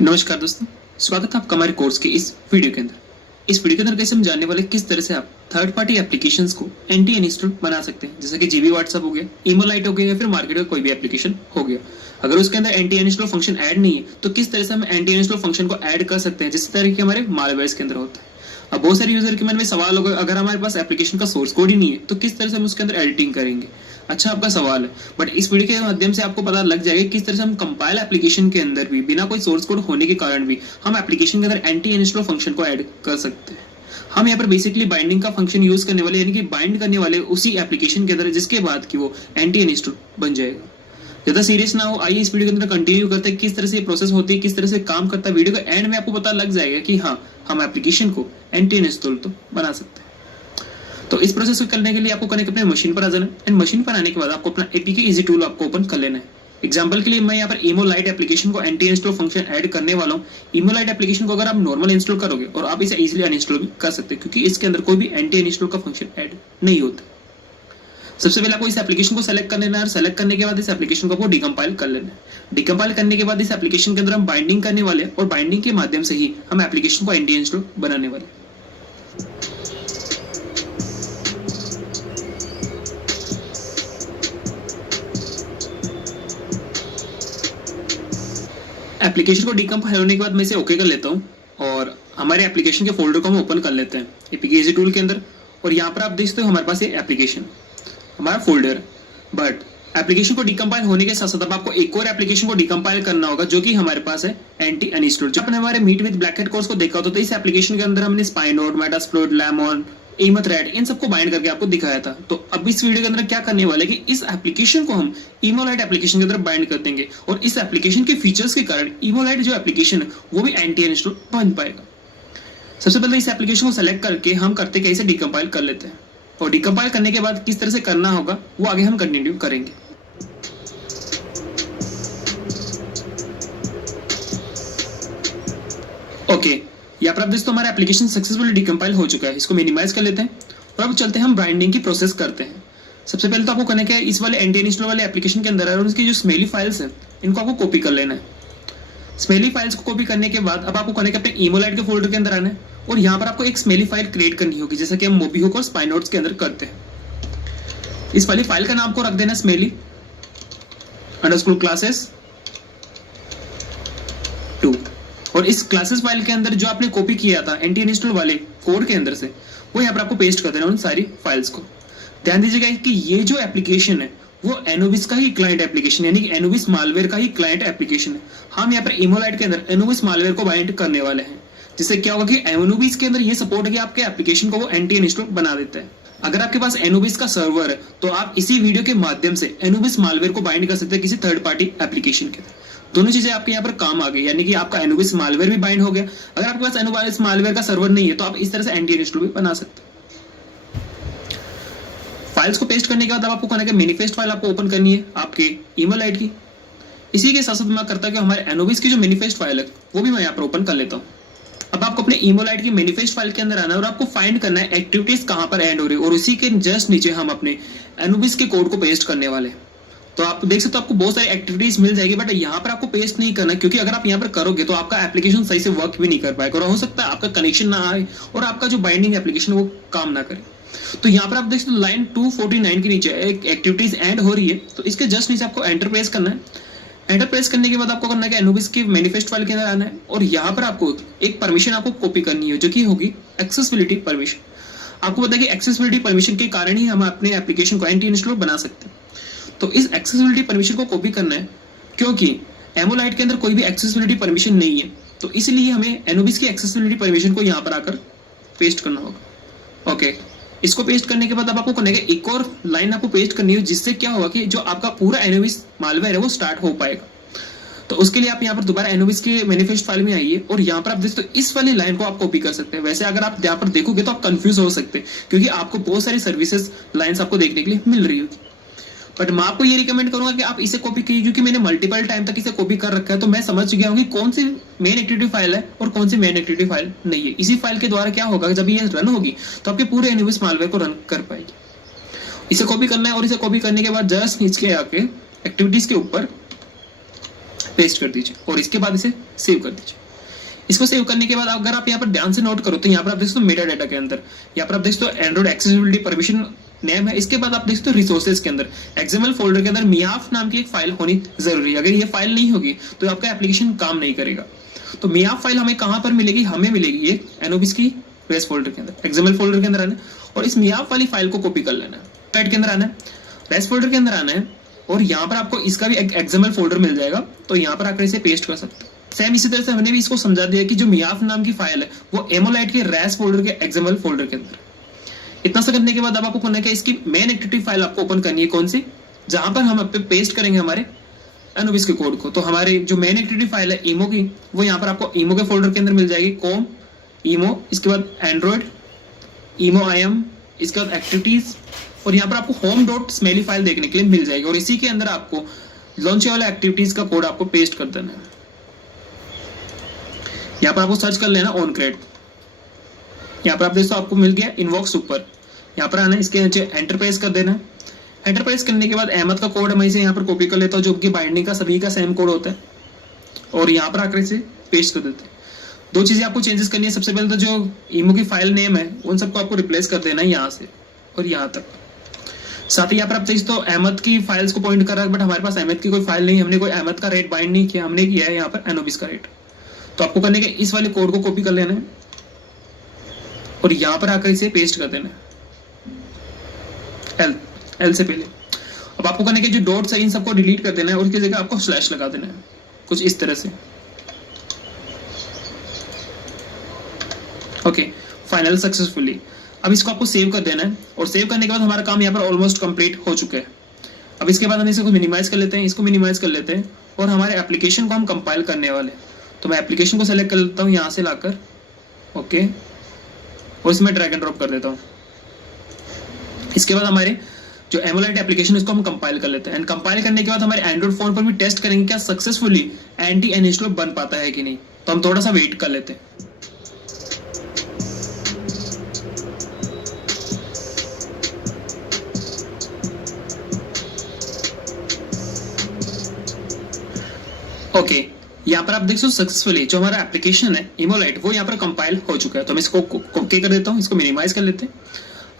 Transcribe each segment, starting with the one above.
नमस्कार दोस्तों, स्वागत है आपका हमारे कोर्स के इस वीडियो के अंदर। इस वीडियो के अंदर कैसे हम जानने वाले किस तरह से आप थर्ड पार्टी एप्लीकेशंस को एंटी अनइंस्टॉल बना सकते हैं, जैसे कि जीबी व्हाट्सएप हो गया, ईमोलाइट हो गया या फिर मार्केट का कोई भी एप्लीकेशन हो गया। अगर उसके अंदर एंटी अनइंस्टॉल फंक्शन ऐड नहीं है तो किस तरह से हम एंटी अनइंस्टॉल फंक्शन को ऐड कर सकते हैं, जिस तरह के हमारे मालवेयर्स के अंदर होता है। अब बहुत सारे यूजर के मन में सवाल होगा, अगर हमारे पास एप्लीकेशन का सोर्स कोड ही नहीं है तो किस तरह से हम उसके अंदर एडिटिंग करेंगे। अच्छा, आपका सवाल है, बट इस वीडियो के माध्यम से आपको पता लग जाएगा किस तरह से हम कंपाइल एप्लीकेशन के अंदर भी बिना कोई सोर्स कोड होने के कारण भी हम एप्लीकेशन के अंदर एंटी अनइंस्टॉल फंक्शन को ऐड कर सकते हैं। हम यहाँ पर बेसिकली बाइंडिंग का फंक्शन यूज करने वाले, यानी कि बाइंड करने वाले उसी एप्लीकेशन के अंदर, जिसके बाद कि वो एंटी अनइंस्टॉल बन जाएगा। ज्यादा सीरियस ना हो, आइए इस वीडियो के अंदर कंटिन्यू करते हैं किस तरह से प्रोसेस होती है, किस तरह से काम करता है। वीडियो के एंड में आपको पता लग जाएगा कि हाँ, हम एप्लीकेशन को एंटी अनइंस्टॉल तो बना सकते हैं। तो इस प्रोसेस को करने के लिए आपको कनेक्ट अपने मशीन पर आ जाना है, एंड मशीन पर आने के बाद आपको अपना एपीके इजी टूल आपको ओपन कर लेना है। एग्जांपल के लिए मैं यहाँ पर इमोलाइट एप्लीकेशन को एंटी इंस्टॉल फंक्शन ऐड करने वाला हूँ। इमोलाइट एप्लीकेशन को अगर आप नॉर्मल इंस्टॉल करोगे और आप इसे इजीली अनइंस्टॉल भी कर सकते हैं, क्योंकि इसके अंदर कोई भी एंटी इंस्टॉल का फंक्शन ऐड नहीं होता। सबसे पहले आपको इस एप्लीकेशन को सेलेक्ट कर लेना है, और सेलेक्ट करने के बाद इस एप्लीकेशन को आपको डिकम्पाइल कर लेना है। डिकम्पाइल करने के बाद इस एप्लीकेशन के अंदर हम बाइंडिंग करने वाले हैं, और बाइंडिंग के माध्यम से ही हम एप्लीकेशन को एंटी इंस्टॉल बनाने वाले हैं। एप्लीकेशन को डिकम्पाइल होने के बाद मैं इसे ओके कर लेता हूँ, और हमारे एप्लीकेशन के फोल्डर को हम ओपन कर लेते हैं एपीके इजी टूल के अंदर। और यहाँ पर आप देख सकते हो हमारे पास ये एप्लीकेशन हमारा फोल्डर। बट एप्लीकेशन को डिकम्पाइल होने के साथ साथ अब आपको एक और एप्लीकेशन को डिकम्पाइल करना होगा, जो कि हमारे पास है एंटी अनइंस्टॉल। जब आपने हमारे meet with black hat course को देखा तो इस एप्लीकेशन के अंदर हमने स्पाइनोड, मेटास्प्लोइड, लेमन, एमथ रेड इन सबको बाइंड करके आपको दिखाया था। तो अब इस वीडियो के अंदर क्या करने वाले कि इस एप्लीकेशन को हम इमोलाइट एप्लीकेशन के अंदर बाइंड कर देंगे, और इस एप्लीकेशन के फीचर्स के कारण इमोलाइट जो एप्लीकेशन है वो भी एंटी अनइंस्टॉल बन पाएगा। सबसे पहले इस एप्लीकेशन को सेलेक्ट करके हम करते कैसे डिकम्पाइल कर लेते हैं, और डिकम्पाइल करने के बाद किस तरह से करना होगा वो आगे हम कंटिन्यू करेंगे। ओके, यहाँ पर आप दोस्तों हमारा एप्लीकेशन सक्सेसफुली डिकम्पाइल हो चुका है। इसको मिनिमाइज कर लेते हैं और अब चलते हैं हम बाइंडिंग की प्रोसेस करते हैं। सबसे पहले तो आपको करना क्या है, इस वाले एंटी अनइंस्टॉल वाले एप्लीकेशन के अंदर उसकी जो स्मेली फाइल्स हैं इनको आपको कॉपी कर लेना है। स्मेली फाइल्स को कॉपी करने के बाद अब आपको करना है अपने इमोलाइट के फोल्डर के अंदर आना है, और यहाँ पर आपको एक स्मेली फाइल क्रिएट करनी होगी, जैसा कि हम मोबीहुक और स्पाइनोड्स के अंदर करते हैं। इस वाली फाइल का नाम को रख देना स्मेली अंडरस्कोर क्लासेस 2, और इस क्लासेस फाइल के अंदर जो आपने कॉपी किया था एंटी अनइंस्टॉल वाले कोड के अंदर से, वो यहाँ पर आपको पेस्ट कर देना उन सारी फाइल्स को। ध्यान दीजिएगा कि ये जो एप्लीकेशन है वो एनोबिस का ही क्लाइंट एप्लीकेशन, यानी कि एनोबिस मालवेयर का ही क्लाइंट एप्लीकेशन है। हम यहाँ पर इमोलाइट के अंदर एनोबिस मालवेयर को बाइंड करने वाले हैं, जिससे क्या होगा कि एनोबिस के अंदर ये सपोर्ट है कि आपके एप्लीकेशन को वो एंटी अनइंस्टॉल बना देता है। अगर आपके पास एनोबिस का सर्वर है तो आप इसी वीडियो के माध्यम से एनोबिस मालवेयर को बाइंड कर सकते हैं किसी थर्ड पार्टी एप्लीकेशन के अंदर। दोनों चीजें आपके यहाँ पर काम आ गई, यानी कि आपका एनोबिस मालवेयर भी बाइंड हो गया। अगर आपके पास एनोबिस मालवेयर का सर्वर नहीं है तो आप इस तरह से एंटी अनइंस्टॉल भी बना सकते हैं। फाइल्स को पेस्ट करने के बाद अब आपको करना है मैनिफेस्ट फाइल आपको ओपन करनी है आपके इमोलाइट की। इसी के साथ साथ मैं करता कि हमारे एनोबिस की जो मैनिफेस्ट फाइल है वो भी मैं यहाँ पर ओपन कर लेता हूँ। अब आपको अपने इमोलाइट की मैनिफेस्ट फाइल के अंदर आना है, और आपको फाइंड करना है एक्टिविटीज कहां पर एंड हो रही है, और उसी के जस्ट नीचे हम अपने एनोबिस के कोड को पेस्ट करने वाले हैं। तो आप देख सकते हो आपको बहुत सारी एक्टिविटीज मिल जाएगी, बट यहाँ पर आपको पेस्ट नहीं करना, क्योंकि अगर आप यहाँ पर करोगे तो आपका एप्लीकेशन सही से वर्क भी नहीं कर पाएगा, और हो सकता है आपका कनेक्शन ना आए और आपका जो बाइंडिंग एप्लीकेशन वो काम ना करे। तो यहाँ पर आप देख सकते हो लाइन 249 के नीचे एक एक्टिविटीज एंड हो रही है, तो इसके जस्ट नीचे आपको एंटर प्रेस करना है। एंटर प्रेस करने के बाद आपको करना है कि एनोबिस की मैनिफेस्ट फाइल के अंदर आना है, और यहाँ पर आपको एक परमिशन आपको कॉपी करनी है, जो कि होगी एक्सेसिबिलिटी परमिशन। आपको पता है कि एक्सेसिबिलिटी परमिशन के कारण ही हम अपने एप्लीकेशन को एंटी अनइंस्टॉल बना सकते हैं। तो इस एक्सेसिबिलिटी परमिशन को कॉपी करना है, क्योंकि एमोलाइट के अंदर कोई भी एक्सेसिबिलिटी परमिशन नहीं है, तो इसलिए हमें एनोबिस की एक्सेसिबिलिटी परमिशन को यहाँ पर आकर पेस्ट करना होगा। ओके, इसको पेस्ट करने के बाद अब आपको करने का एक और लाइन आपको पेस्ट करनी है, जिससे क्या होगा कि जो आपका पूरा एनोबिस मालवेयर है वो स्टार्ट हो पाएगा। तो उसके लिए आप यहाँ पर दोबारा एनोबिस के मैनिफेस्ट फाइल में आइए, और यहाँ पर आप देख सकते हो इस वाली लाइन को आप कॉपी कर सकते हैं। वैसे अगर आप यहाँ पर देखोगे तो आप कंफ्यूज हो सकते हैं, क्योंकि आपको बहुत सारी सर्विसेज लाइन्स आपको देखने के लिए मिल रही होगी। बट मैं आपको ये रिकमेंड करूंगा कि आप इसे कॉपी कीजिए, क्योंकि मैंने मल्टीपल टाइम तक इसे कॉपी कर रखा है, तो मैं समझ गया हूँ कि कौन सी मेन एक्टिविटी फाइल है और कौन सी मेन एक्टिविटी फाइल नहीं है। इसी फाइल के द्वारा क्या होगा, जब ये रन होगी तो आपके पूरे एनोबिस मालवेयर को रन कर पाएगी। इसे कॉपी करना है, और इसे कॉपी करने के बाद जस्ट नीचे आके एक्टिविटीज के ऊपर पेस्ट कर दीजिए और इसके बाद इसे सेव कर दीजिए। इसको सेव करने के बाद अगर आप यहाँ पर ध्यान से नोट करो तो यहाँ पर आप देख सकते हो मेटा डाटा के अंदर, यहाँ पर आप देख सकते हो एंड्रॉइड एक्सेसिबिलिटी परमिशन नेम है। इसके बाद आप देख सकते हो रिसोर्सेज के अंदर एक्सएमएल फोल्डर के अंदर मियाफ नाम की एक फाइल होनी जरूरी है। अगर ये फाइल नहीं होगी तो आपका एप्लीकेशन काम नहीं करेगा। तो मियाफ फाइल हमें कहां पर मिलेगी, हमें मिलेगी ये एनोबिस की रेस्ट फोल्डर के अंदर, एक्सएमएल फोल्डर के अंदर आना है और इस मियाफ वाली फाइल को कॉपी कर लेना है, पैड के अंदर आना है, रेस्ट फोल्डर के अंदर आना है और यहाँ पर आपको इसका भी एक एक्सएमएल फोल्डर मिल जाएगा। तो यहाँ पर आकर इसे पेस्ट कर सकते हो। सेम इसी तरह से हमने भी इसको समझा दिया कि जो मियाफ नाम की फाइल है वो एमोलाइट के रेस्ट फोल्डर के एक्सएमएल फोल्डर के अंदर। इतना सा करने के बाद अब आपको करना है कि इसकी मेन एक्टिविटी फाइल आपको ओपन करनी है, कौन सी, जहां पर हम पे पेस्ट करेंगे हमारे एनोबिस के कोड को। तो हमारे जो मेन एक्टिविटी फाइल है ईमो की, वो यहाँ पर आपको ईमो के फोल्डर के अंदर मिल जाएगी, कॉम ईमो, इसके बाद एंड्रॉइड ईमो IM, इसके बाद एक्टिविटीज और यहाँ पर आपको होम डॉट स्मेली फाइल देखने के लिए मिल जाएगी और इसी के अंदर आपको लॉन्च वाले एक्टिविटीज का कोड आपको पेस्ट कर देना है। यहाँ पर आपको सर्च कर लेना ऑनक्रेट, यहाँ पर आप देखो आपको मिल गया इनवॉक सुपर। यहाँ पर आना है, इसके नीचे एंटर प्रेस कर देना है। एंटर प्रेस करने के बाद अहमद का कोड मैं इसे यहाँ पर कॉपी कर लेता हूँ, जो कि बाइंडिंग का सभी का सेम कोड होता है और यहाँ पर आकर इसे पेस्ट कर देते हैं। दो चीजें आपको चेंजेस करनी है। सबसे पहले तो जो ईमो की फाइल नेम है उन सबको आपको रिप्लेस कर देना है यहाँ से और यहाँ तक। साथ ही यहाँ पर आप देखिए तो अहमद की फाइल्स को पॉइंट कर रहा है, बट हमारे पास अहमद की कोई फाइल नहीं, हमने कोई अहमद का रेट बाइंड नहीं किया, हमने किया है यहाँ पर एनोबिस का रेट। तो आपको करने के इस वाले कोड को कॉपी कर लेना है और यहाँ पर आकर इसे पेस्ट कर देना है एल से पहले। अब आपको करने के जो डॉट्स है इन सबको डिलीट कर देना है और उसकी जगह आपको स्लैश लगा देना है, कुछ इस तरह से। Okay, final successfully. अब इसको आपको सेव कर देना है और सेव करने के बाद हमारा काम यहाँ पर ऑलमोस्ट कंप्लीट हो चुका है। अब इसके बाद हम इसको मिनिमाइज कर लेते हैं, इसको मिनिमाइज कर लेते हैं और हमारे एप्लीकेशन को हम कंपाइल करने वाले हैं। तो मैं एप्लीकेशन को सेलेक्ट कर लेता हूँ यहाँ से लाकर, ओके, और इसमें ड्रैग एंड ड्रॉप कर देता हूँ। इसके बाद हमारे जो एमोलाइट एप्लीकेशन इसको हम कंपाइल कर लेते हैं एंड कंपाइल करने के बाद हमारे एंड्रॉइड फोन पर भी टेस्ट करेंगे क्या सक्सेसफुली एंटी अनइंस्टॉल बन पाता है कि नहीं। तो हम थोड़ा सा वेट कर लेते हैं। ओके, यहाँ पर आप देख सकते सक्सेसफुली जो हमारा एप्लीकेशन है इमोलाइट वो यहाँ पर कंपाइल हो चुका है। तो मैं इसको ओके कर देता हूँ, इसको मिनिमाइज कर लेते हैं।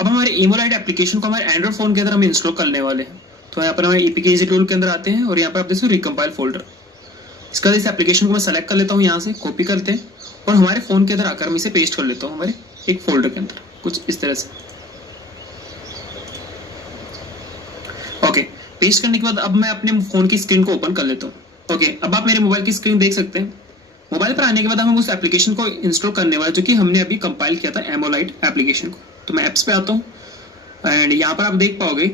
अब हमारे इमोलाइट एप्लीकेशन को हमारे एंड्रॉइड फोन के अंदर हम इंस्टॉल करने वाले हैं। तो यहाँ पर हमारे APK टूल के अंदर आते हैं और यहाँ पर आप देख सकते रिकम्पाइल फोल्डर। इसका इस एप्लीकेशन को मैं सेलेक्ट कर लेता हूँ, यहाँ से कॉपी करते हैं और हमारे फोन के अंदर आकर मैं इसे पेस्ट कर लेता हूँ हमारे एक फोल्डर के अंदर, कुछ इस तरह से। ओके, पेस्ट करने के बाद अब मैं अपने फोन की स्क्रीन को ओपन कर लेता हूँ। ओके, अब आप मेरे मोबाइल की स्क्रीन देख सकते हैं। मोबाइल पर आने के बाद हम उस एप्लीकेशन को इंस्टॉल करने वाले जो कि हमने अभी कंपाइल किया था एमोलाइट एप्लीकेशन को। तो मैं एप्स पे आता हूँ एंड यहाँ पर आप देख पाओगे,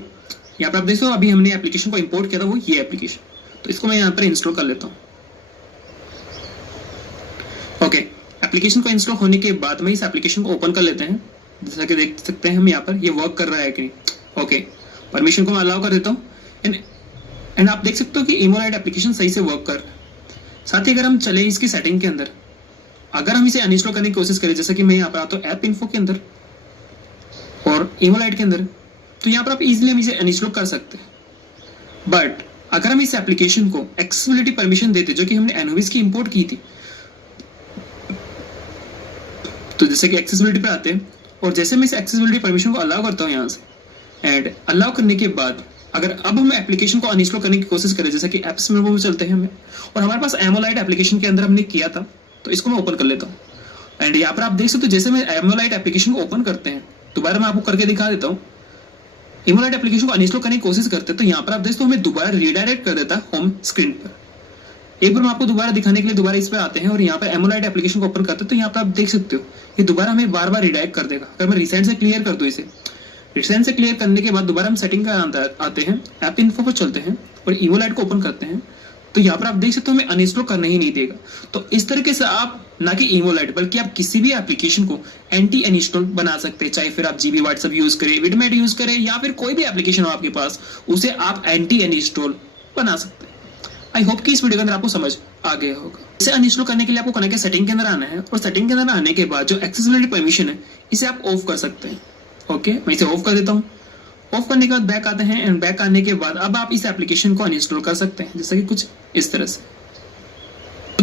यहाँ पर आप देखो अभी हमने एप्लीकेशन को इंपोर्ट किया था वो ये एप्लीकेशन। तो इसको मैं यहाँ पर इंस्टॉल कर लेता हूँ। ओके, एप्लीकेशन को इंस्टॉल होने के बाद में इस एप्लीकेशन को ओपन कर लेते हैं। जैसा कि देख सकते हैं हम यहाँ पर ये वर्क कर रहा है कि नहीं। ओके, परमिशन को मैं अलाउ कर देता हूँ एंड आप देख सकते हो कि इमोलाइट एप्लीकेशन सही से वर्क कर रहा है। साथ ही अगर हम चले इसकी सेटिंग के अंदर, अगर हम इसे अनइंस्टॉल करने की कोशिश करें, जैसा कि मैं यहाँ पर आता हूँ ऐप इन्फो के अंदर और इमोलाइट के अंदर, तो यहाँ पर आप इजीली हम इसे अनइंस्टॉल कर सकते हैं। बट अगर हम इस एप्लीकेशन को एक्सेसिबिलिटी परमिशन देते जो कि हमने एनोबिस की इंपोर्ट की थी, तो जैसे कि एक्सेसिबिलिटी पे आते हैं और जैसे मैं इस एक्सेसिबिलिटी परमिशन को अलाउ करता हूँ यहाँ से एंड अलाउ करने के बाद अगर अब हम एप्लीकेशन को अनइंस्टॉल करने की कोशिश करें, जैसा कि एप्स में वो चलते हैं हमें और हमारे पास एमोलाइट एप्लीकेशन के अंदर हमने किया था, तो इसको मैं ओपन कर लेता हूँ एंड यहाँ पर आप देख सकते हो जैसे मैं एमोलाइट एप्लीकेशन को ओपन करते हैं, दोबारा मैं आपको करके दिखा देता हूँ। इमोलाइट एप्लीकेशन को अनइंस्टॉल करने की कोशिश करते हैं तो यहाँ पर आप देख सकते हो हमें दोबारा रीडायरेक्ट कर देता है होम स्क्रीन पर। एक बार मैं आपको दोबारा दिखाने के लिए दोबारा इस पर आते हैं और यहाँ पर एमोलाइट एप्लीकेशन को ओपन करते हैं तो यहाँ पर आप देख सकते हो ये दोबारा हमें बार बार रीडायरेक्ट कर देगा। अगर मैं रिसेंट से क्लियर कर दूँ इसे, रिसेंट से क्लियर करने के बाद दोबारा हम सेटिंग का आते हैं, ऐप इन्फो पर चलते हैं और इमोलाइट को ओपन करते हैं, तो यहाँ पर आप देख सकते हो हमें अनइंस्टॉल करने ही नहीं देगा। तो इस तरीके से आप ना कि इमोलाइट बल्कि आप किसी भी एप्लीकेशन को एंटी अनइंस्टॉल बना सकते हैं, चाहे फिर आप जीबी व्हाट्सएप यूज करें, विडमेट यूज करें या फिर कोई भी एप्लीकेशन हो आपके पास, उसे आप एंटी अनइंस्टॉल बना सकते हैं। आई होप कि इस वीडियो के अंदर आपको समझ आ गया होगा। इसे अनइंस्टॉल करने के लिए आपको करना है सेटिंग के अंदर आना है और सेटिंग के अंदर आने के बाद जो एक्सेसिबिलिटी परमिशन है इसे आप ऑफ कर सकते हैं। ओके, मैं इसे ऑफ कर देता हूँ। ऑफ करने के बाद बैक आते हैं एंड बैक आने के बाद अब आप इस एप्लीकेशन को अनइंस्टॉल कर सकते हैं, जैसा कि कुछ इस तरह से।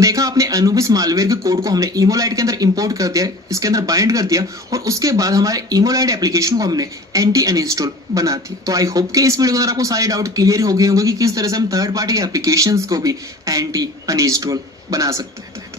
देखा आपने एनोबिस मालवेयर के कोड को हमने इमोलाइट के अंदर इंपोर्ट कर दिया, इसके अंदर बाइंड कर दिया और उसके बाद हमारे इमोलाइट एप्लीकेशन को हमने एंटी अनइंस्टॉल बना दिया। तो आई होप कि इस वीडियो के अंदर आपको सारे डाउट क्लियर हो गए होंगे कि किस तरह से हम थर्ड पार्टी एप्लीकेशंस को भी एंटी अनइंस्टॉल बना सकते हैं।